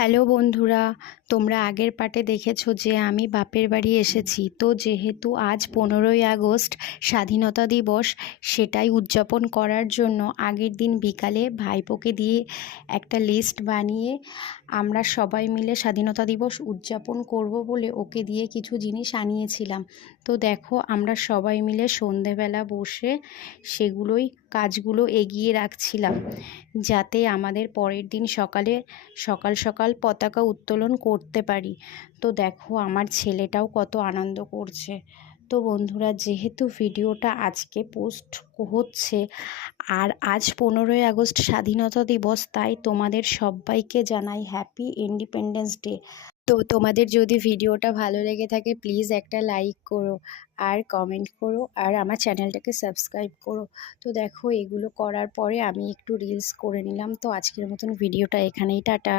Hello বন্ধুরা, তোমরা আগের পার্টে দেখেছো যে আমি বাপের বাড়ি এসেছি। তো যেহেতু আজ 15ই আগস্ট স্বাধীনতা দিবস, সেটাই উদযাপন করার জন্য আগের দিন বিকালে ভাইপোকে দিয়ে একটা লিস্ট বানিয়ে আমরা সবাই মিলে স্বাধীনতা দিবস উদযাপন করব বলে ওকে দিয়ে কিছু জিনিস আনিয়েছিলাম। তো দেখো, আমরা সবাই মিলে সন্ধেবেলা বসে কাজগুলো এগিয়ে রাখছিলাম, যাতে আমাদের পরের দিন সকাল সকাল পতাকা উত্তোলন করতে পারি। তো দেখো, আমার ছেলেটাও কত আনন্দ করছে। তো বন্ধুরা, যেহেতু ভিডিওটা আজকে পোস্ট হচ্ছে আর আজ 15ই আগস্ট স্বাধীনতা দিবস, তাই তোমাদের সবাইকে জানাই হ্যাপি ইন্ডিপেন্ডেন্স ডে। তো তোমাদের যদি ভিডিওটা ভালো লেগে থাকে, প্লিজ একটা লাইক করো আর কমেন্ট করো আর আমার চ্যানেলটাকে সাবস্ক্রাইব করো। তো দেখো, এগুলো করার পরে আমি একটু রিলস করে নিলাম। তো আজকের মতন ভিডিওটা এখানেই, টাটা।